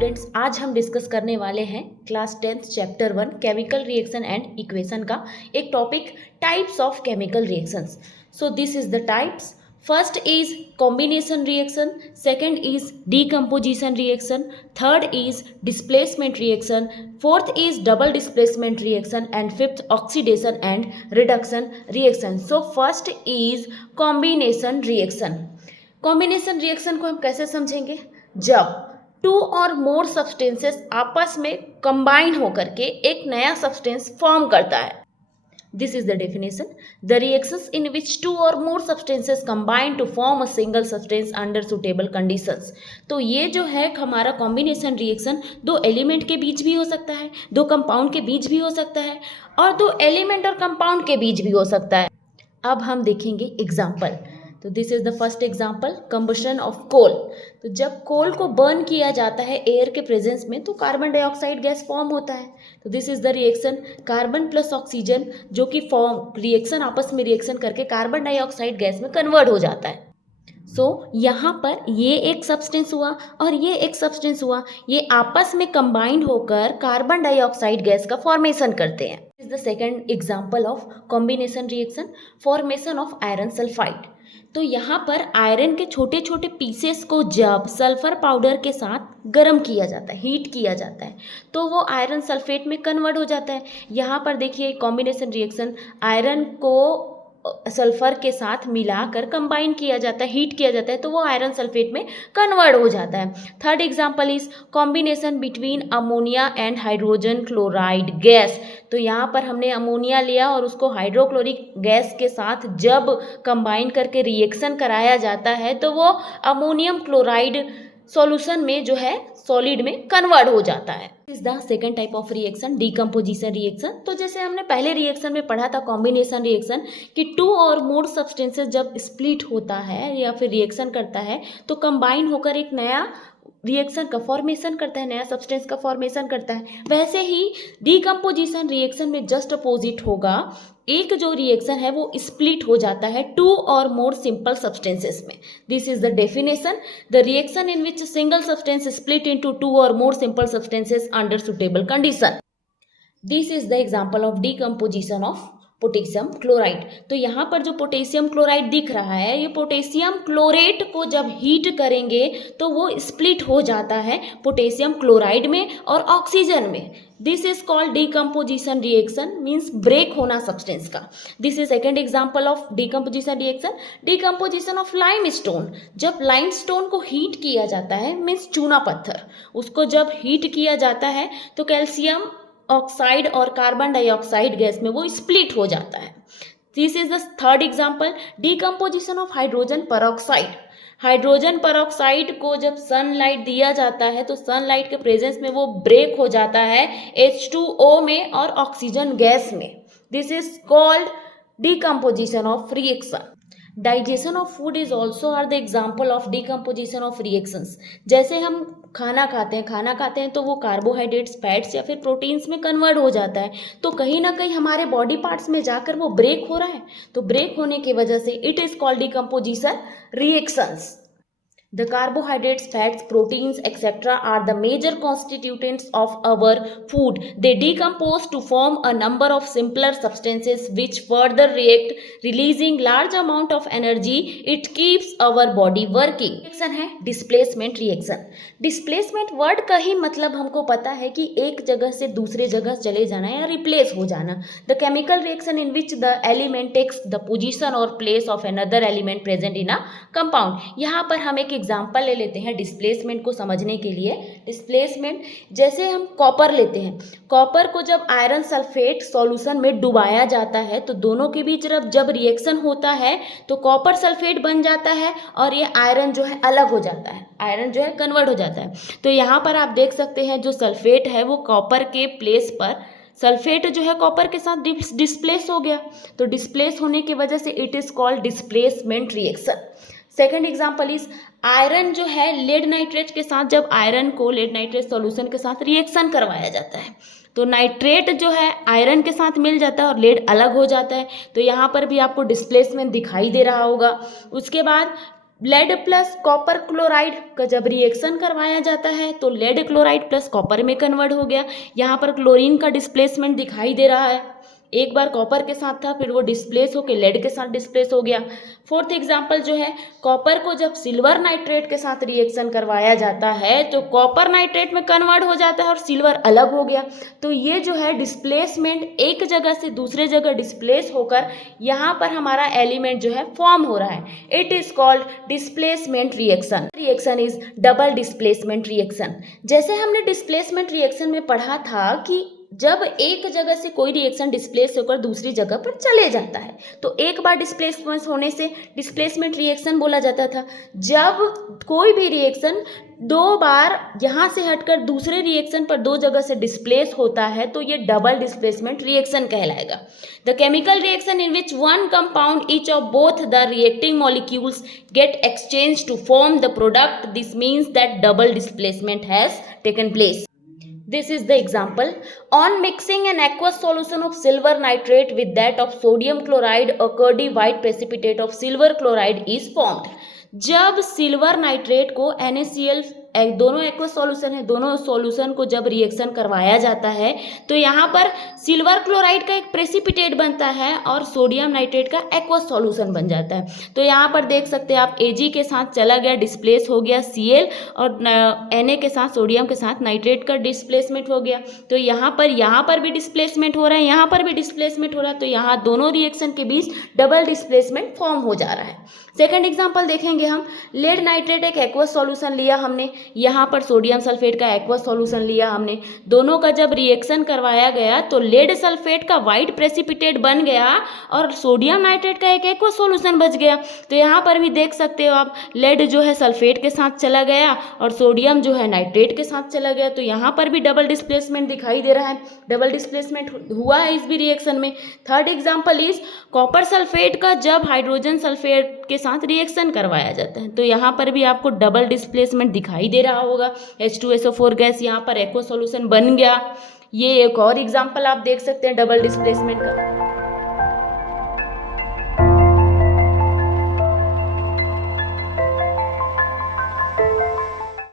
Students, आज हम discuss करने वाले हैं class 10th chapter 1 chemical reaction and equation का एक topic types of chemical reactions. So this is the types. First is combination reaction, second is decomposition reaction, third is displacement reaction, fourth is double displacement reaction and fifth oxidation and reduction reaction. So first is combination reaction. Combination reaction को हम कैसे समझेंगे? जब to or more substances आपस में combine होकर के एक नया सब्सटेंस फॉर्म करता है. This is the definition. The reactions in which two or more substances combine to form a single substance under suitable conditions. तो ये जो है हमारा कॉम्बिनेशन रिएक्शन दो एलिमेंट के बीच भी हो सकता है, दो कंपाउंड के बीच भी हो सकता है और दो एलिमेंट और कंपाउंड के बीच भी हो सकता है. अब हम देखेंगे एग्जाम्पल. तो this is the first example, combustion of coal. तो जब कोल को बर्न किया जाता है एयर के प्रेजेंस में तो कार्बन डाइऑक्साइड गैस फॉर्म होता है. तो this is the reaction carbon plus oxygen, जो कि फॉर्म रिएक्शन आपस में रिएक्शन करके कार्बन डाइऑक्साइड गैस में कन्वर्ट हो जाता है. सो यहाँ पर ये एक सब्सटेंस हुआ और ये एक सब्सटेंस हुआ, ये आपस में कंबाइंड होकर कार्बन डाइऑक्साइड गैस का फॉर्मेशन करते हैं. Is the second example of combination reaction, formation of iron sulphide. तो यहाँ पर आयरन के छोटे छोटे पीसेस को जब सल्फर पाउडर के साथ गर्म किया जाता है, हीट किया जाता है, तो वो आयरन सल्फेट में कन्वर्ट हो जाता है. यहाँ पर देखिए कॉम्बिनेशन रिएक्शन, आयरन को सल्फर के साथ मिलाकर कंबाइन किया जाता है, हीट किया जाता है, तो वो आयरन सल्फेट में कन्वर्ट हो जाता है. Third example is combination between ammonia and hydrogen chloride gas. तो यहाँ पर हमने अमोनिया लिया और उसको हाइड्रोक्लोरिक गैस के साथ जब कंबाइन करके रिएक्शन कराया जाता है तो वो अमोनियम क्लोराइड सॉल्यूशन में जो है सॉलिड में कन्वर्ट हो जाता है. Is the second type of reaction, decomposition reaction. तो जैसे हमने पहले रिएक्शन में पढ़ा था कॉम्बिनेशन रिएक्शन कि टू और मोर सब्सटेंसेस जब स्प्लिट होता है या फिर रिएक्शन करता है तो कंबाइन होकर एक नया रिएक्शन का फॉर्मेशन करता है, नया सब्सटेंस का फॉर्मेशन करता है. वैसे ही डीकम्पोजिशन रिएक्शन में जस्ट अपोजिट होगा. एक जो रिएक्शन है वो स्प्लिट हो जाता है two or more simple substances में. This is the definition, the reaction in which single substance split into two or more simple substances under suitable condition. This is the example of decomposition of potassium chloride. तो यहाँ पर जो potassium chloride दिख रहा है, ये potassium chlorate को जब हीट करेंगे तो वो स्प्लिट हो जाता है पोटेशियम क्लोराइड में और ऑक्सीजन में. This is called decomposition reaction, means break होना सब्सटेंस का. This is second example of decomposition reaction, decomposition of lime stone. जब लाइम स्टोन को हीट किया जाता है, मीन्स चूना पत्थर, उसको जब हीट किया जाता है तो कैल्शियम ऑक्साइड और कार्बन डाइऑक्साइड गैस में वो स्प्लिट हो जाता है. This is the third example, decomposition of hydrogen peroxide. Hydrogen peroxide को जब सनलाइट दिया जाता है तो सनलाइट के प्रेजेंस में वो ब्रेक हो जाता है H2O में और ऑक्सीजन गैस में. This is called decomposition of reaction. Digestion of food is also are the example of decomposition of reactions. जैसे हम खाना खाते हैं तो वो कार्बोहाइड्रेट्स, फैट्स या फिर प्रोटीन्स में कन्वर्ट हो जाता है. तो कहीं ना कहीं हमारे बॉडी पार्ट्स में जाकर वो ब्रेक हो रहा है. तो ब्रेक होने की वजह से it is called decomposition reactions. The carbohydrates, fats, proteins, etc. are the major constituents of our food. They decompose to form a number of simpler substances which further react, releasing large amount of energy. It keeps our body working. Reaction है displacement reaction. Displacement word का ही मतलब हमको पता है कि एक जगह से दूसरे जगह चले जाना या रिप्लेस हो जाना. The chemical reaction in which the element takes the position or place of another element present in a compound. यहाँ पर हम एक एग्जाम्पल ले लेते हैं डिस्प्लेसमेंट को समझने के लिए. डिस्प्लेसमेंट, जैसे हम कॉपर लेते हैं, कॉपर को जब आयरन सल्फेट सॉल्यूशन में डुबाया जाता है तो दोनों के बीच जब रिएक्शन होता है तो कॉपर सल्फेट बन जाता है और ये आयरन जो है अलग हो जाता है, आयरन जो है कन्वर्ट हो जाता है. तो यहाँ पर आप देख सकते हैं जो सल्फेट है वो कॉपर के प्लेस पर, सल्फेट जो है कॉपर के साथ डिस्प्लेस हो गया. तो डिस्प्लेस होने की वजह से it is called displacement reaction. Second example is iron जो है लेड नाइट्रेट के साथ, जब आयरन को लेड नाइट्रेट सॉल्यूशन के साथ रिएक्शन करवाया जाता है तो नाइट्रेट जो है आयरन के साथ मिल जाता है और लेड अलग हो जाता है. तो यहाँ पर भी आपको डिस्प्लेसमेंट दिखाई दे रहा होगा. उसके बाद लेड प्लस कॉपर क्लोराइड का जब रिएक्शन करवाया जाता है तो लेड क्लोराइड प्लस कॉपर में कन्वर्ट हो गया। यहाँ पर क्लोरीन का डिस्प्लेसमेंट दिखाई दे रहा है, एक बार कॉपर के साथ था फिर वो डिस्प्लेस होकर लेड के साथ डिस्प्लेस हो गया। फोर्थ एग्जांपल जो है, कॉपर को जब सिल्वर नाइट्रेट के साथ रिएक्शन करवाया जाता है तो कॉपर नाइट्रेट में कन्वर्ट हो जाता है और सिल्वर अलग हो गया। तो ये जो है डिस्प्लेसमेंट, एक जगह से दूसरे जगह डिस्प्लेस होकर यहाँ पर हमारा एलिमेंट जो है फॉर्म हो रहा है। It is called displacement reaction. Reaction is double displacement reaction. जैसे हमने डिस्प्लेसमेंट रिएक्शन में पढ़ा था कि जब एक जगह से कोई रिएक्शन डिस्प्लेस होकर दूसरी जगह पर चले जाता है तो एक बार डिस्प्लेसमेंट होने से डिस्प्लेसमेंट रिएक्शन बोला जाता था। जब कोई भी रिएक्शन दो बार यहाँ से हटकर दूसरे रिएक्शन पर दो जगह से डिस्प्लेस होता है तो ये डबल डिस्प्लेसमेंट रिएक्शन कहलाएगा। The chemical reaction in which one compound each of both the reacting molecules get exchange to form the product, this means that double displacement has taken place. This is the example. On mixing an aqueous solution of silver nitrate with that of sodium chloride, a curdy white precipitate of silver chloride is formed. जब silver nitrate को NaCl, दोनों aqueous solution है, दोनों solution को जब reaction करवाया जाता है तो यहाँ पर सिल्वर क्लोराइड का एक प्रेसिपिटेट बनता है और सोडियम नाइट्रेट का एक्वस सॉल्यूशन बन जाता है। तो यहाँ पर देख सकते हैं आप Ag के साथ चला गया, डिस्प्लेस हो गया Cl, और Na के साथ, सोडियम के साथ नाइट्रेट का डिस्प्लेसमेंट हो गया। तो यहाँ पर भी डिस्प्लेसमेंट हो रहा है, यहाँ पर भी डिस्प्लेसमेंट हो रहा है, तो यहाँ दोनों रिएक्शन के बीच डबल डिस्प्लेसमेंट फॉर्म हो जा रहा है। सेकेंड एग्जाम्पल देखेंगे हम। लेड नाइट्रेट एक एक्वस सॉल्यूशन लिया हमने, यहाँ पर सोडियम सल्फेट का एक्वस सॉल्यूशन लिया हमने, दोनों का जब रिएक्शन करवाया गया तो लेड सल्फेट का वाइट प्रेसिपिटेट बन गया और सोडियम नाइट्रेट का एक एक्वस सॉल्यूशन बच गया। तो यहाँ पर भी देख सकते हो आप, लेड जो है सल्फेट के साथ चला गया और सोडियम जो है नाइट्रेट के साथ चला गया। तो यहाँ पर भी डबल डिस्प्लेसमेंट दिखाई दे रहा है, डबल डिस्प्लेसमेंट हुआ है इस भी रिएक्शन में। Third example is copper sulphate का जब हाइड्रोजन सल्फेट के साथ रिएक्शन करवाया जाता है तो यहाँ पर भी आपको डबल डिस्प्लेसमेंट दिखाई दे रहा होगा। H2SO4 गैस यहाँ पर एक्वस सॉल्यूशन बन गया। ये एक और एग्जांपल आप देख सकते हैं डबल डिस्प्लेसमेंट का।